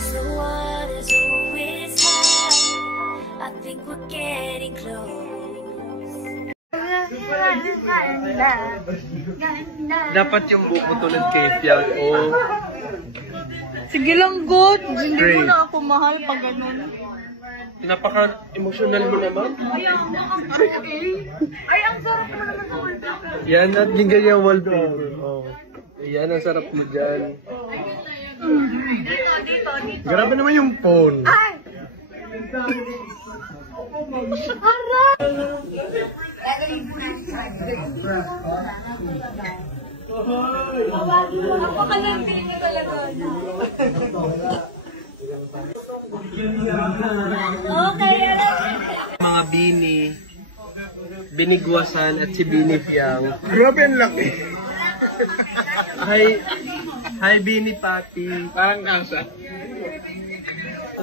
Cause the water's always high. I think we're getting close. Dapat yung buko tulad kay Piang o. Sige lang, God. Hindi mo na ako mahal pag ganun. Napaka-emotional mo naman. Ay, ang sarap mo naman sa wallpaper. Yan at yung ganyan wallpaper. Oh. Yan, ang sarap mo dyan. Dito. Grabe naman yung phone. Ay! Napakalantin niyo talaga. Okay, Mga binigwasan at si Bini Piang. Grabe ang laki. Hi Bini Pati. Parang nasa.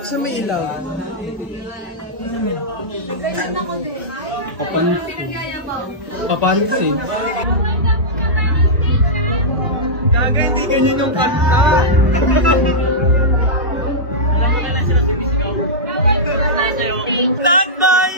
Sa may ilaw. Papansin. Kaga, hindi ganyan yung kanta. Stand by!